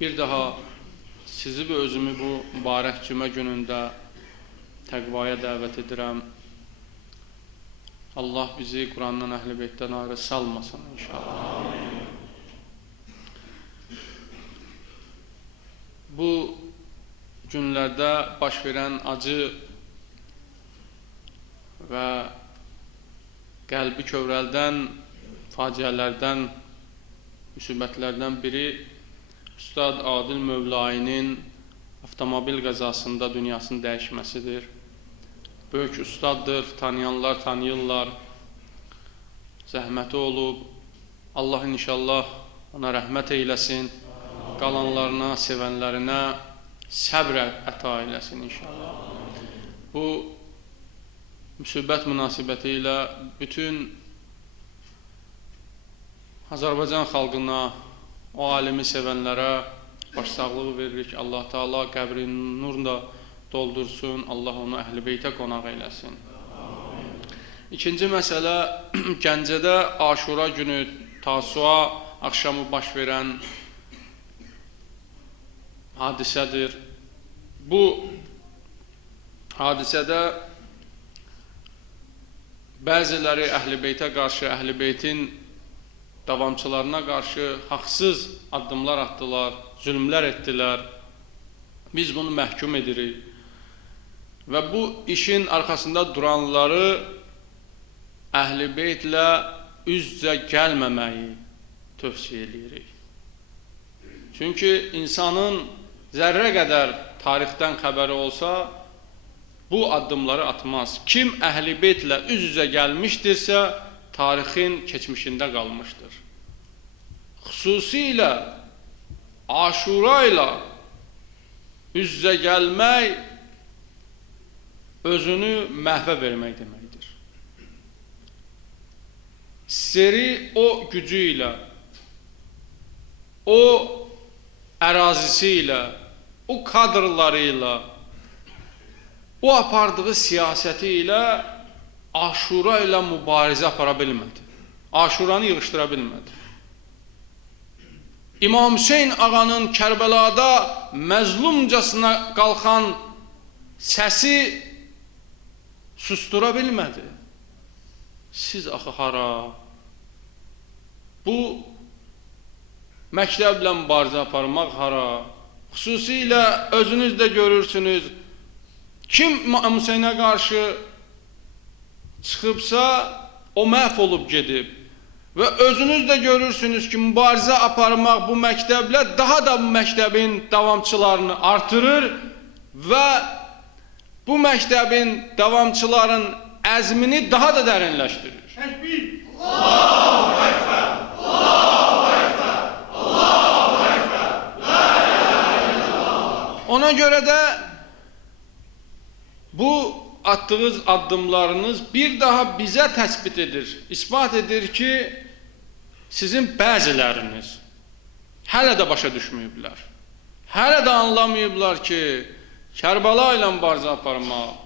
Bir daha sizi ve özümü bu mübarək cümə günündə təqvaya dəvət edirəm. Allah bizi Qurandan, Əhl-i Beytdən ayrı salmasın inşallah. Bu günlərdə baş verən acı və qəlbi kövrəldən faciələrdən, müsibətlərdən biri Üstad Adil Mövlainin avtomobil qəzasında dünyasını dəyişməsidir. Böyük ustaddır, tanıyanlar tanıyırlar, zəhməti olub. Allah inşallah ona rəhmət eyləsin, qalanlarına, sevənlərinə səbr əta eyləsin inşallah. Bu müsibət münasibəti ilə bütün Azərbaycan xalqına, o alimi sevənlərə başsağlığı veririk. Allah Teala qəbrini nurla doldursun, Allah onu Əhl-i Beytə qonaq eyləsin. İkinci məsələ, Gəncədə Aşura günü, Tasua axşamı baş verən hadisədir. Bu hadisədə bəziləri Əhl-i Beytə qarşı, Əhl-i Beytin davamçılarına qarşı haqsız addımlar atdılar, zülmlər etdilər. Biz bunu məhkum edirik. Və bu işin arxasında duranları Əhl-i Beytlə üz-üzə gəlməməyi tövsiyə edirik. Çünki insanın zərrə qədər tarixdən xəbəri olsa, bu addımları atmaz. Kim Əhl-i Beytlə üz-üzə gəlmişdirsə, tarixin keçmişində qalmışdır. Xüsusilə Aşura ilə üz-üzə gəlmək özünü məhvə vermək deməkdir. Seri o gücü ilə, o ərazisi ilə, o kadrları ilə, o apardığı siyasəti ilə Aşura ilə mübarizə apara bilmədi. Aşuranı yığışdıra bilmədi. İmam Hüseyin ağanın Kərbəlada məzlumcasına qalxan səsi sustura bilmədi. Siz axı hara? Bu məktəblə mübarizə aparmaq hara? Xüsusilə özünüz də görürsünüz. Kim İmam Hüseyinə qarşı çıxıbsa, o məhv olub gedib. Və özünüz də görürsünüz ki, mübarizə aparmaq bu məktəblə daha da bu məktəbin davamçılarını artırır və bu məktəbin davamçıların əzmini daha da dərinləşdirir. Təkbir! Allahu Ekber! Allahu Ekber! Allahu Ekber! La ilahe illallah! Ona görə də bu attığınız addımlarınız bir daha bizə təsbit edir, ispat edir ki, sizin bəziləriniz hələ də başa düşməyiblər. Hələ də anlamayıblar ki, Kərbəla ilə mübarizə aparmaq,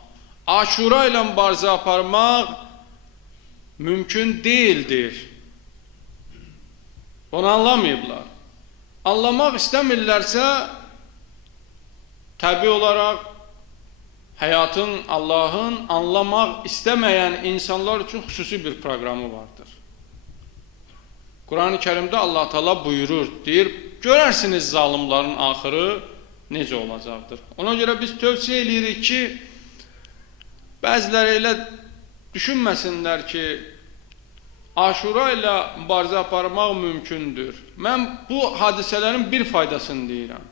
Aşura ilə mübarizə aparmaq mümkün deyildir. Onu anlamayıblar. Anlamaq istəmirlərsə, təbii olaraq həyatın, Allahın anlamaq istəməyən insanlar üçün xüsusi bir proqramı vardır. Quran-ı Kərimdə Allah Teala buyurur, deyir, görərsiniz zalimların axırı necə olacaqdır. Ona görə biz tövsiyə edirik ki, bəziləri elə düşünməsinlər ki, Aşura ilə mübarizə aparmaq mümkündür. Mən bu hadisələrin bir faydasını deyirəm.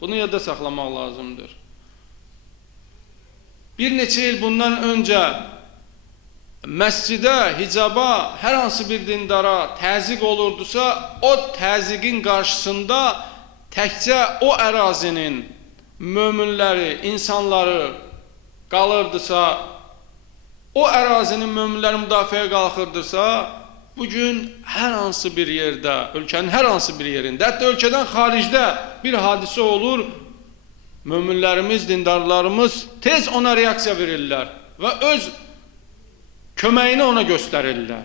Bunu yadda saxlamaq lazımdır. Bir neçə il bundan öncə məscidə, hicaba, hər hansı bir dindara təzyiq olurdusa, o təzyiqin qarşısında təkcə o ərazinin möminləri, insanları qalırdısa, o ərazinin möminləri müdafiəyə qalxırdısa, bugün hər hansı bir yerdə, ölkənin hər hansı bir yerində, hətta ölkədən xaricdə bir hadisə olur, möminlərimiz, dindarlarımız tez ona reaksiya verirlər və öz köməyini ona göstərirlər.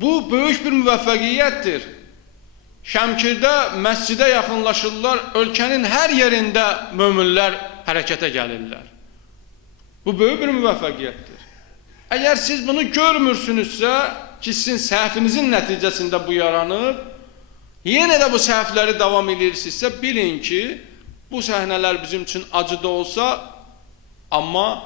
Bu böyük bir müvəffəqiyyətdir. Şəmkirdə məscidə yaxınlaşırlar, ölkənin hər yerində möminlər hərəkətə gəlirlər. Bu böyük bir müvəffəqiyyətdir. Əgər siz bunu görmürsünüzsə, ki sizin səhvinizin nəticəsində bu yaranıb, yenə də bu səhvləri davam edirsinizsə, bilin ki, bu səhnələr bizim üçün acı da olsa, amma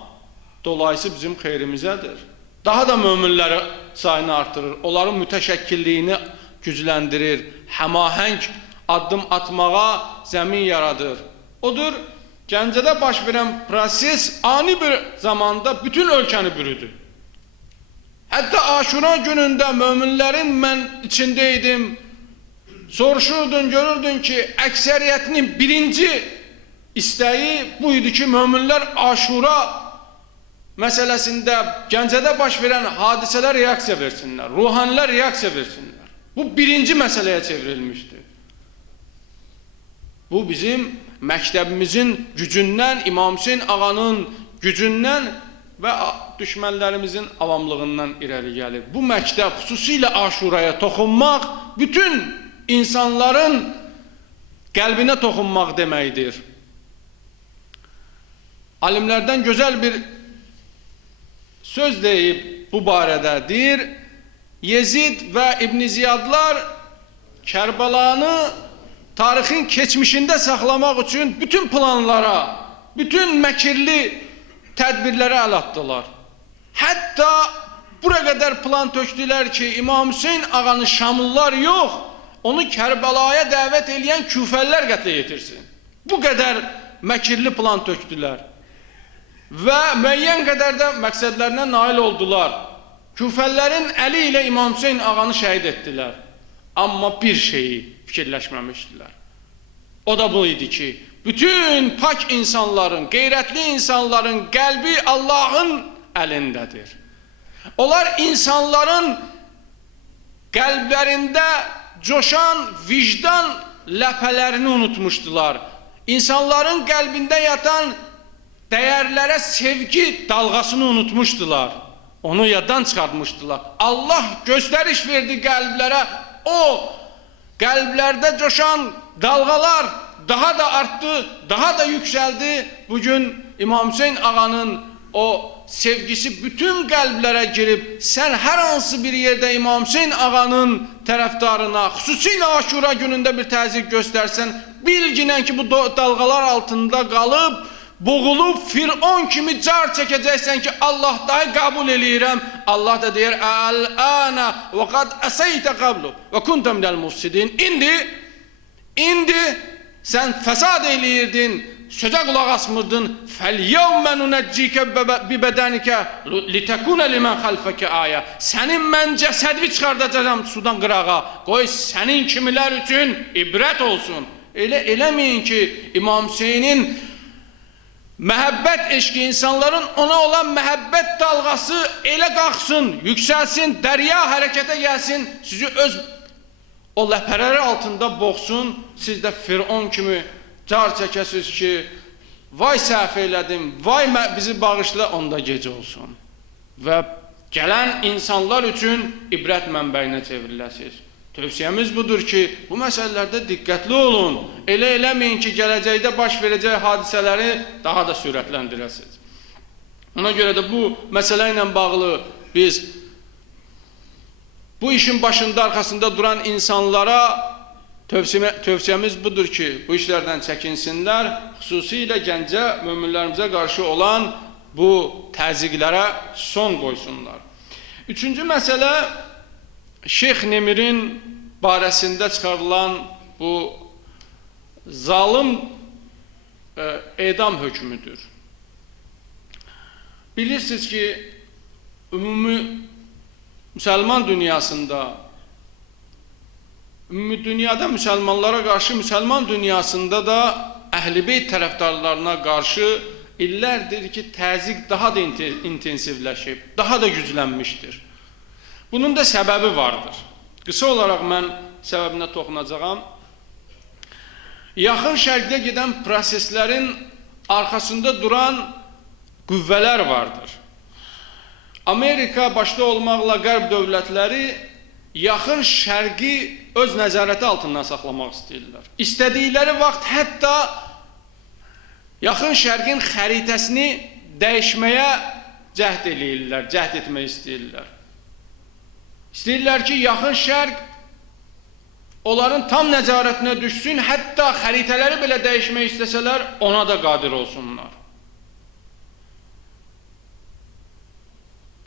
dolayısı bizim xeyrimizədir. Daha da möminləri sayını artırır, onların mütəşəkkilliyini gücləndirir, həmahəng addım atmağa zəmin yaradır. Odur, Gəncədə baş verən proses ani bir zamanda bütün ölkəni bürüdü. Hətta Aşura günündə möminlərin mən içindəydim, soruşurdun, görürdün ki, əksəriyyətinin birinci istəyi bu idi ki, möminlər Aşura məsələsində Gəncədə baş verən hadisələr reaksiya versinlər, ruhanilər reaksiya versinlər. Bu birinci məsələyə çevrilmişdir. Bu bizim məktəbimizin gücündən, İmam Hüseyn ağanın gücündən və düşmənlərimizin avamlığından irəli gəlir. Bu məktəb xüsusilə Aşuraya toxunmaq, bütün insanların qəlbinə toxunmaq deməkdir. Alimlərdən gözəl bir söz deyib bu barədə deyir, Yezid və İbn Ziyadlar Kərbəlanı tarixin keçmişində saxlamaq üçün bütün planlara, bütün məkirli tədbirlərə əl atdılar. Hətta bura qədər plan tökdülər ki, İmam Hüseyn ağanı Şamlılar yox, onu Kərbəlaya dəvət edən Küfəllər qətlə yetirsin. Bu qədər məkirli plan tökdülər. Və müəyyən qədər də məqsədlərinə nail oldular. Küfəllərin əli ilə İmam Hüseyn ağanı şəhid etdilər. Amma bir şeyi fikirləşməmişdilər. O da bu idi ki, bütün pak insanların, qeyrətli insanların qəlbi Allahın əlindədir. Onlar insanların qəlblərində coşan vicdan ləpələrini unutmuşdular. İnsanların qəlbində yatan dəyərlərə sevgi dalğasını unutmuşdular. Onu yaddan çıxartmışdılar. Allah göstəriş verdi qəlblərə. O qəlblərdə coşan dalğalar daha da artdı, daha da yüksəldi. Bugün İmam Hüseyn ağanın o sevgisi bütün qəlblərə girib, sən hər hansı bir yerdə İmam Hüseyn ağanın tərəfdarına, xüsusilə Aşura günündə bir təzyiq göstərsən, bilginən ki, bu dalğalar altında qalıb, boğulub, Firon kimi car çəkəcəksən ki, Allah dahi qəbul eləyirəm. Allah da deyir, Əl-ənə və qad əsəytə qəblu və kunta minəl mufsidin. İndi sən fəsad eləyirdin, sözə qulaq asmırdın. Fəl-yevmə nunəccikə bibədənikə litəkunə limən xəlfəkə ayə. Sənin mən cəsədvi çıxardacaqam sudan qırağa. Qoy sənin kimilər üçün ibrət olsun. Eləməyin ki, İmam Hüseynin məhəbbət eşqi, insanların ona olan məhəbbət dalğası elə qalxsın, yüksəlsin, dərya hərəkətə gəlsin, sizi öz o ləpərəri altında boğsun, siz də Firon kimi car çəkəsiniz ki, vay səhv elədim, vay bizi bağışla, onda gecə olsun. Və gələn insanlar üçün ibrət mənbəyinə çevriləsiniz. Tövsiyəmiz budur ki, bu məsələlərdə diqqətli olun. Elə eləməyin ki, gələcəkdə baş verəcək hadisələri daha da sürətləndirəsiniz. Ona görə də bu məsələ ilə bağlı biz bu işin başında, arxasında duran insanlara tövsiyəmiz budur ki, bu işlərdən çəkinsinlər, xüsusilə Gəncə möminlərimizə qarşı olan bu təzyiqlərə son qoysunlar. Üçüncü məsələ, Şeyx Nemirin barəsində çıxarılan bu zalım edam hökmüdür. Bilirsiniz ki, ümumi müsəlman dünyasında, dünyada müsəlmanlara qarşı, müsəlman dünyasında da Əhl-i Beyt tərəfdarlarına qarşı illərdir ki, təzyiq daha da intensivləşib, daha da güclənmişdir. Bunun da səbəbi vardır. Qısa olaraq mən səbəbinə toxunacağam. Yaxın şərqdə gedən proseslərin arxasında duran qüvvələr vardır. Amerika başda olmaqla qərb dövlətləri yaxın şərqi öz nəzarəti altından saxlamaq istəyirlər. İstədikləri vaxt hətta yaxın şərqin xəritəsini dəyişməyə cəhd eləyirlər, cəhd etmək istəyirlər. İstəyirlər ki, yaxın şərq onların tam nəzarətinə düşsün, hətta xəritələri belə dəyişmək istəsələr, ona da qadir olsunlar.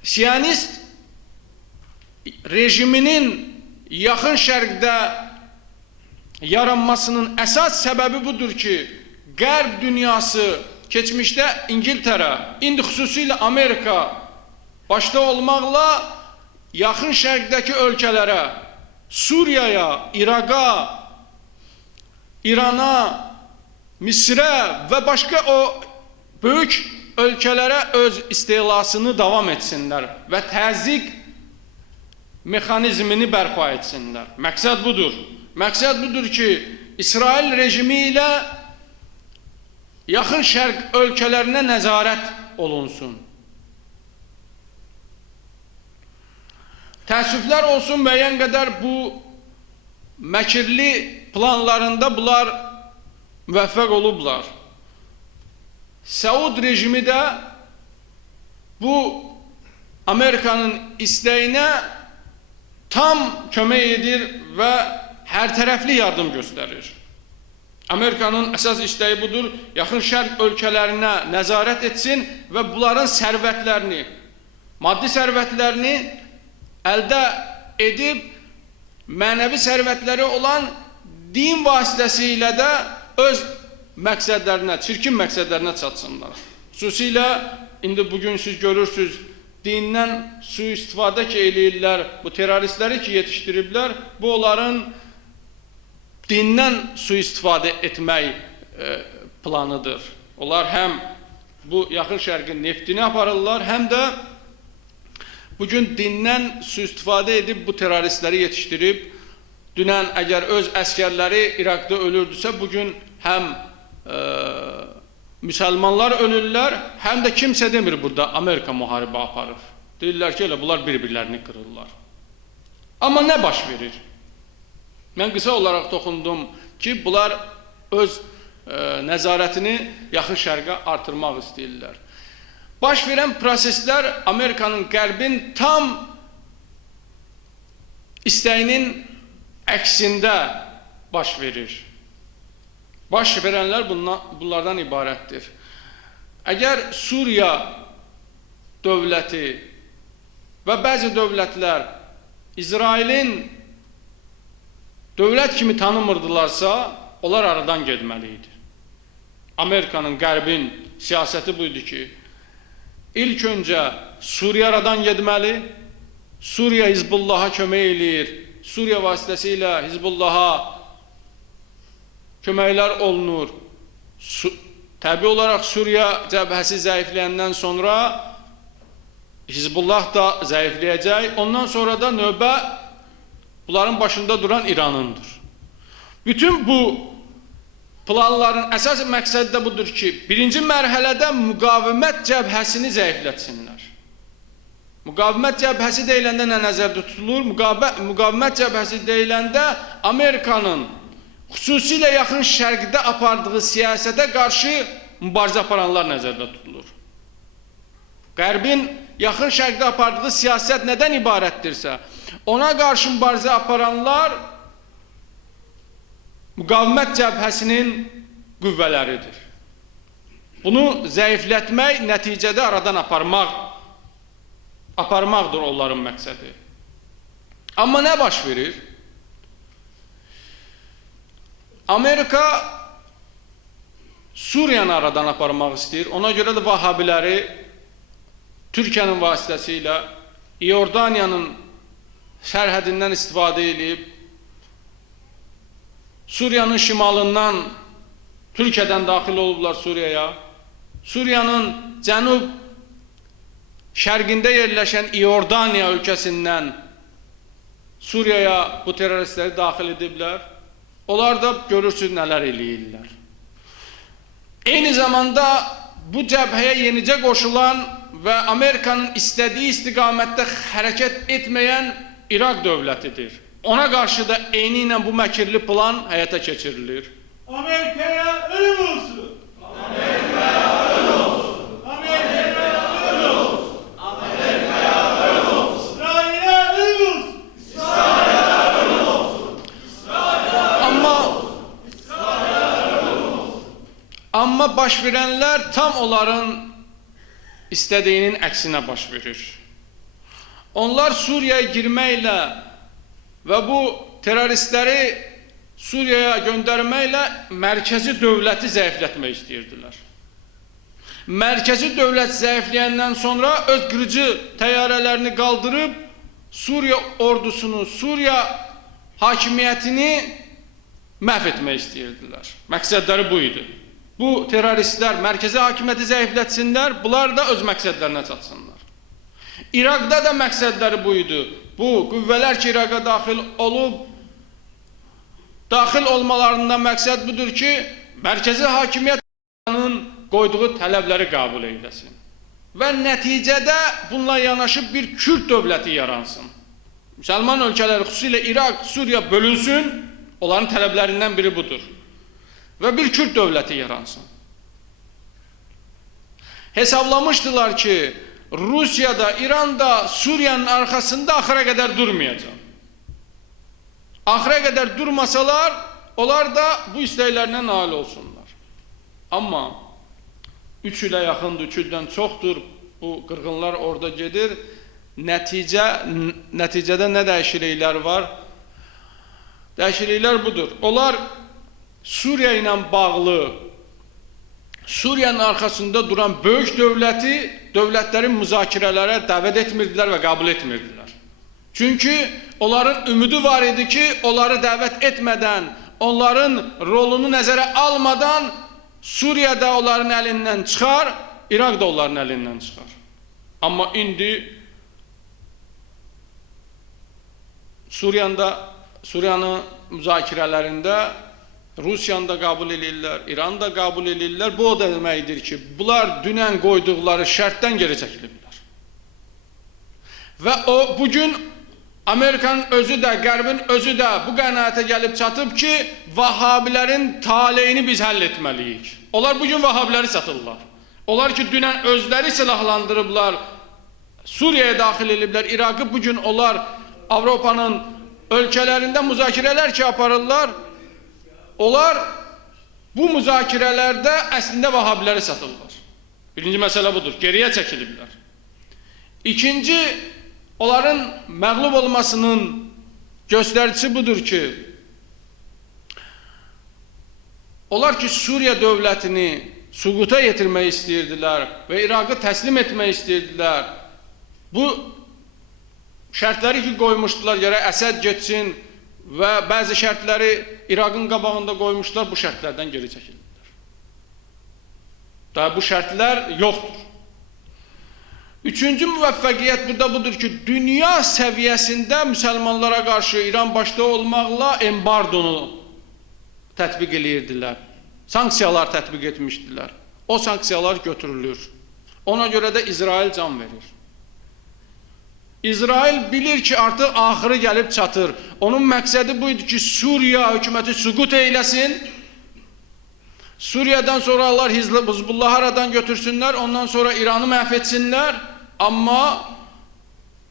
Siyonist rejiminin yaxın şərqdə yaranmasının əsas səbəbi budur ki, Qərb dünyası keçmişdə İngiltərə, indi xüsusilə Amerika başda olmaqla yaxın şərqdəki ölkələrə, Suriyaya, İraqa, İrana, Misrə və başqa o böyük ölkələrə öz istelasını davam etsinlər və təzyiq mexanizmini bərpa etsinlər. Məqsəd budur. Məqsəd budur ki, İsrail rejimi ilə yaxın şərq ölkələrinə nəzarət olunsun. Təəssüflər olsun, müəyyən qədər bu məkirli planlarında bunlar müvəffəq olublar. Səud rejimi də bu Amerikanın istəyinə tam kömək edir və hər tərəfli yardım göstərir. Amerikanın əsas istəyi budur, yaxın şərq ölkələrinə nəzarət etsin və bunların sərvətlərini, maddi sərvətlərini əldə edib, mənəvi sərvətləri olan din vasitəsilə də öz məqsədlərinə, çirkin məqsədlərinə çatsınlar. Xüsusilə, indi bugün siz görürsünüz, dindən sui-istifadə ki eləyirlər, bu teröristləri ki yetişdiriblər, bu onların dindən sui-istifadə etmək planıdır. Onlar həm bu yaxın şərqin neftini aparırlar, həm də bugün dindən sui-istifadə edib bu teröristləri yetişdirib, dünən əgər öz əskərləri İraqda ölürdüsə, bugün həm müsəlmanlar ölürlər, həm də kimsə demir burada Amerika müharibə aparır. Deyirlər ki, elə bunlar bir-birlərini qırırlar. Amma nə baş verir? Mən qısa olaraq toxundum ki, bunlar öz nəzarətini yaxın şərqə artırmaq istəyirlər. Baş verən proseslər Amerikanın, Qərbin tam istəyinin əksində baş verir. Baş verənlər bunlardan ibarətdir. Əgər Suriya dövləti və bəzi dövlətlər İsrailin dövlət kimi tanımırdılarsa, onlar aradan getməli idi. Amerikanın, Qərbin siyasəti buydu ki, ilk öncə Suriya aradan getməli, Suriya Hizbullaha kömək eləyir, Suriya vasitəsilə Hizbullaha köməklər olunur. Təbii olaraq Suriya cəbhəsi zəifləyəndən sonra Hizbullah da zəifləyəcək. Ondan sonra da növbə bunların başında duran İranındır. Bütün bu planların əsas məqsədi də budur ki, birinci mərhələdə müqavimət cəbhəsini zəiflətsinlər. Müqavimət cəbhəsi deyiləndə nə nəzərdə tutulur? Müqavimət cəbhəsi deyiləndə Amerikanın xüsusilə yaxın şərqdə apardığı siyasətə qarşı mübarizə aparanlar nəzərdə tutulur. Qərbin yaxın şərqdə apardığı siyasət nədən ibarətdirsə, ona qarşı mübarizə aparanlar müqavimət cəbhəsinin qüvvələridir. Bunu zəiflətmək, nəticədə aradan aparmaqdır onların məqsədi. Amma nə baş verir? Amerika Suriyanı aradan aparmaq istəyir. Ona görə də Vahabiləri Türkiyənin vasitəsilə İordaniyanın sərhədindən istifadə edib, Suriyanın şimalından Türkiyədən daxil olublar Suriyaya. Suriyanın cənub şərqində yerləşən İordaniya ölkəsindən Suriyaya bu teröristləri daxil ediblər. Onlar da görürsünüz nələr eləyirlər. Eyni zamanda bu cəbhəyə yenicə qoşulan və Amerikanın istədiyi istiqamətdə hərəkət etməyən İraq dövlətidir. Ona qarşı da eyni ilə bu məkirli plan həyata keçirilir. Amerika'ya ölüm olsun. Amerika'ya ölüm olsun. Amerika'ya ölüm olsun. Amerika'ya ölüm olsun. İsrail'e ölüm olsun. İsrail'e ölüm olsun. İsrail'e ölüm olsun. Amma baş verənlər tam onların istədiyinin əksinə baş verir. Onlar Suriyaya girməklə və bu teröristləri Suriyaya göndərməklə mərkəzi dövləti zəiflətmək istəyirdilər. Mərkəzi dövlət zəifləyəndən sonra öz qırıcı təyyarələrini qaldırıb Suriya ordusunu, Suriya hakimiyyətini məhv etmək istəyirdilər. Məqsədləri bu idi. Bu teröristlər mərkəzi hakimiyyəti zəiflətsinlər, bunlar da öz məqsədlərinə çatsınlar. İraqda da məqsədləri bu idi. Bu qüvvələr ki, İraqa daxil olub, daxil olmalarından məqsəd budur ki, mərkəzi hakimiyyətin qoyduğu tələbləri qəbul eyləsin. Və nəticədə bununla yanaşı bir Kürd dövləti yaransın. Müsəlman ölkələri, xüsusilə İraq, Suriya bölünsün, onların tələblərindən biri budur. Və bir Kürd dövləti yaransın. Hesablamışdılar ki, Rusiyada, İranda, Suriyanın arxasında axıra qədər durmayacaq. Axıra qədər durmasalar, onlar da bu istəklərinə nail olsunlar. Amma 3 ilə yaxındır, 3 ildən çoxdur bu qırğınlar orada gedir. Nəticədə nə dəyişikliklər var? Dəyişikliklər budur. Onlar Suriya ilə bağlı, Suriyanın arxasında duran böyük dövlətlərin müzakirələrə dəvət etmirdilər və qəbul etmirdilər. Çünki onların ümidi var idi ki, onları dəvət etmədən, onların rolunu nəzərə almadan Suriyada onların əlindən çıxar, İraq da onların əlindən çıxar. Amma indi Suriyanın müzakirələrində Rusiyanı da qəbul edirlər, İranı da qəbul edirlər. Bu o deməkdir ki, bunlar dünən qoyduqları şərtdən geri çəkiliblər. Və bugün Amerikanın özü də, Qərbin özü də bu qənaətə gəlib çatıb ki, Vahabilərin taleyini biz həll etməliyik. Onlar bugün Vahabiləri satırlar. Onlar ki, dünən özləri silahlandırıblar, Suriyaya daxil ediblər, İraqı bugün onlar Avropanın ölkələrində müzakirələr ki aparırlar, onlar bu müzakirələrdə əslində Vahabiləri satırlar. Birinci məsələ budur, geriyə çəkiliblər. İkinci, onların məğlub olmasının göstəricisi budur ki, onlar ki, Suriya dövlətini süquta yetirmək istəyirdilər və İraqı təslim etmək istəyirdilər. Bu şərtləri ki, qoymuşdular, gərək Əsəd getsin və bəzi şərtləri İraqın qabağında qoymuşlar, bu şərtlərdən geri çəkilirlər. Daha bu şərtlər yoxdur. Üçüncü müvəffəqiyyət burada budur ki, dünya səviyyəsində müsəlmanlara qarşı İran başda olmaqla embardonu tətbiq edirdilər. Sanksiyalar tətbiq etmişdilər. O sanksiyalar götürülür. Ona görə də İsrail can verir. İsrail bilir ki, artıq axırı gəlib çatır. Onun məqsədi buydu ki, Suriya hökuməti süqut eyləsin. Suriyadan sonra onlar Hizbullahı aradan götürsünlər, ondan sonra İranı məhv etsinlər. Amma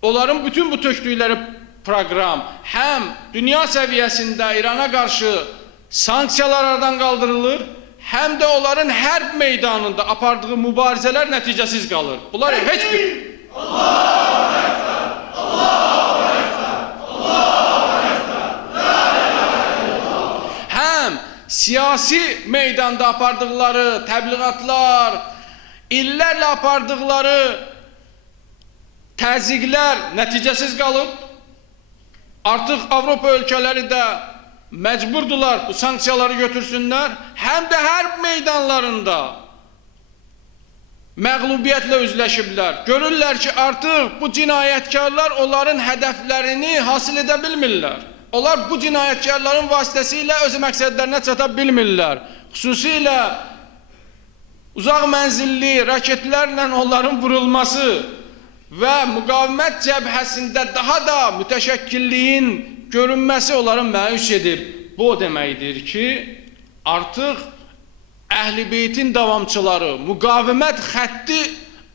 onların bütün bu tökdükləri proqram həm dünya səviyyəsində İrana qarşı sanksiyalar aradan qaldırılır, həm də onların hərb meydanında apardığı mübarizələr nəticəsiz qalır. Bunlar heç bir... Allahu Ekber! Allahu Ekber! Allahu Ekber! La ilahe illallah! Həm siyasi meydanda apardıqları təbliğatlar, illərlə apardıqları təzyiqlər nəticəsiz qalıb. Artıq Avropa ölkələri də məcburdular bu sanksiyaları götürsünlər. Həm də hərb meydanlarında məğlubiyyətlə üzləşiblər. Görürlər ki, artıq bu cinayətkarlar onların hədəflərini hasil edə bilmirlər. Onlar bu cinayətkarların vasitəsilə öz məqsədlərinə çata bilmirlər. Xüsusilə uzaq mənzilli raketlərlə onların vurulması, və müqavimət cəbhəsində daha da mütəşəkkilliyin görünməsi onları məyus edib. Bu o deməkdir ki, artıq Əhl-i Beytin davamçıları müqavimət xətti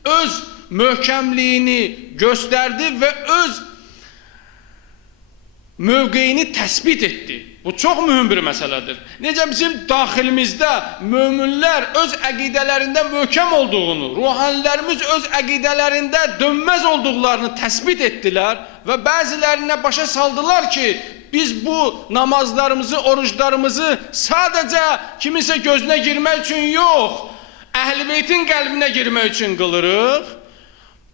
öz möhkəmliyini göstərdi və öz mövqeyini təsbit etdi. Bu çox mühüm bir məsələdir. Necə bizim daxilimizdə möminlər öz əqidələrində möhkəm olduğunu, ruhanilərimiz öz əqidələrində dönməz olduqlarını təsbit etdilər və bəzilərinə başa saldılar ki, biz bu namazlarımızı, oruclarımızı sadəcə kimisə gözünə girmək üçün yox, Əhl-i Beytin qəlbinə girmək üçün qılırıq.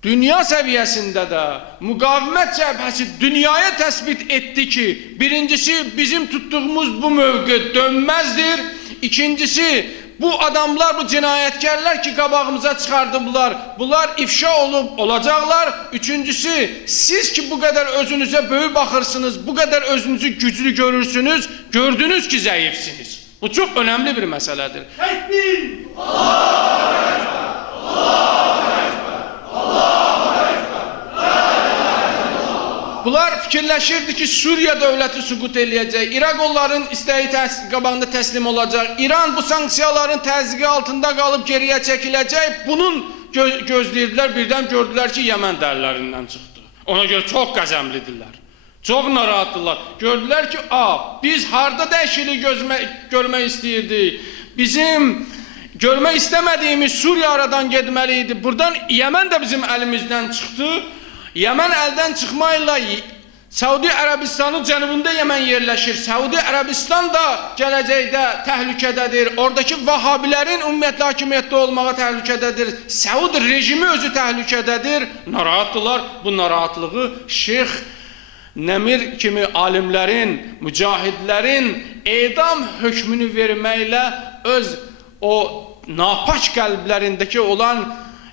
Dünya səviyyəsində də müqavimət cəbhəsi dünyaya təsbit etdi ki, birincisi bizim tutduğumuz bu mövqe dönməzdir. İkincisi bu adamlar, bu cinayətkarlar ki qabağımıza çıxardıblar, bunlar ifşa olacaqlar. Üçüncüsü siz ki bu qədər özünüzə böyük baxırsınız, bu qədər özünüzü güclü görürsünüz, gördünüz ki zəifsiniz. Bu çox önəmli bir məsələdir. Təkbir! Bunlar fikirləşirdi ki, Suriya dövləti süqut eləyəcək, İraq onların istəyi qabağında təslim olacaq, İran bu sanksiyaların təzyiqi altında qalıb geriyə çəkiləcək. Bunun gözləyirdilər, birdən gördülər ki, Yəmən dərlərindən çıxdı. Ona görə çox qəzəmlidirlər, çox narahatdırlar. Gördülər ki, biz harda dəyişiklik görmək istəyirdik, bizim görmək istəmədiyimiz Suriya aradan getməli idi, buradan Yəmən də bizim əlimizdən çıxdı. Yəmən əldən çıxmayla Səudi Ərəbistanın cənubunda Yəmən yerləşir. Səudi Ərəbistan da gələcəkdə təhlükədədir. Oradakı Vahabilərin ümumiyyətlə hakimiyyətdə olmağa təhlükədədir. Səud rejimi özü təhlükədədir. Narahatdılar. Bu narahatlığı Şeyx Nəmir kimi alimlərin, mücahidlərin edam hökmünü verməklə öz o napaç qəlblərindəki olan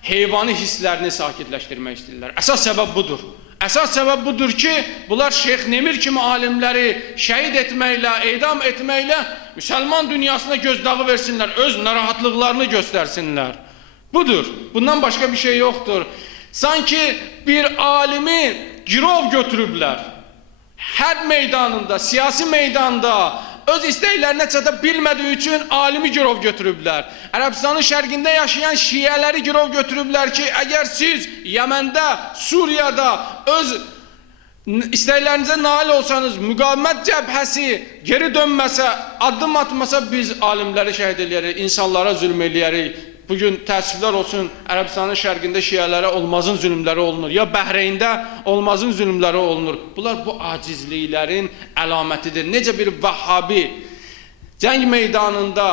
heyvani hisslərini sakitləşdirmək istəyirlər. Əsas səbəb budur. Əsas səbəb budur ki, bunlar Şeyx Nemir kimi alimləri şəhid etməklə, edam etməklə müsəlman dünyasına gözdağı versinlər, öz narahatlıqlarını göstərsinlər. Budur. Bundan başqa bir şey yoxdur. Sanki bir alimi girov götürüblər. Hərb meydanında, siyasi meydanda öz istəklərinə çata bilmədiyi üçün alimi girov götürüblər. Ərəbistanın şərqində yaşayan şiələri girov götürüblər ki, əgər siz Yəməndə, Suriyada öz istəklərinizə nail olsanız, müqavimət cəbhəsi geri dönməsə, addım atmasa biz alimləri şəhid eləyərik, insanlara zülm eləyərik. Bugün təəssüflər olsun, Ərəbistanın şərqində şiələrə olmazın zülmləri olunur, ya Bəhreyndə olmazın zülmləri olunur. Bunlar bu acizliklərin əlamətidir. Necə bir Vahhabi cəng meydanında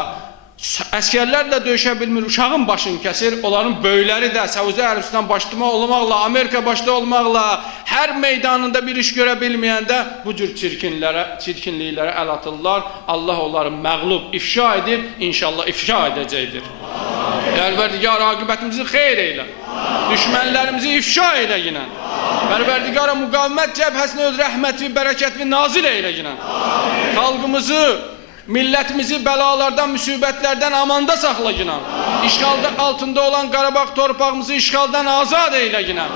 əskərlərlə döyüşə bilmir, uşağın başını kəsir, onların böyükləri də Səudi Ərəbistan başda olmaqla, Amerika başda olmaqla hər meydanında bir iş görə bilməyəndə bu cür çirkinliklərə əl atırlar. Allah onları məğlub, ifşa edib, inşallah ifşa edəcəkdir. Pərverdigar aqibətimizi xeyr eylə. Düşmənlərimizi ifşa eylə yinə. Pərverdigara müqavimət cəbhəsini öz rəhməti, bərəkətini nazil eylə yinə. Xalqımızı, millətimizi bəlalardan, müsibətlərdən amanda saxla yinə. İşğalda altında olan Qarabağ torpağımızı işğaldan azad eylə yinə.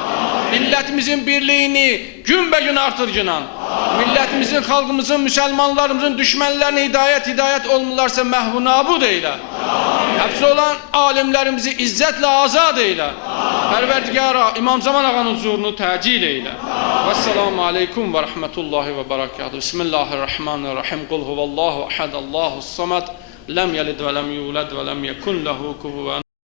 Millətimizin birliyini günbəgün artır yinə. Millətimizin, xalqımızın, müsəlmanlarımızın düşmənlərinə hidayət olmurlarsa məhvu nabud eylə. Həbs olan alimlərimizi izzətlə azad eylə. Pərverdigara İmam Zaman ağanın huzurunu təcil eylə. Vəssalamu aleykum və rəhmətullahi və barakatuhu. Bismillahirrahmanirrahim. Qul huvallahu əhəd, Allahu samad, ləm yəlid və ləm yulad və ləm yekun ləhu kufuven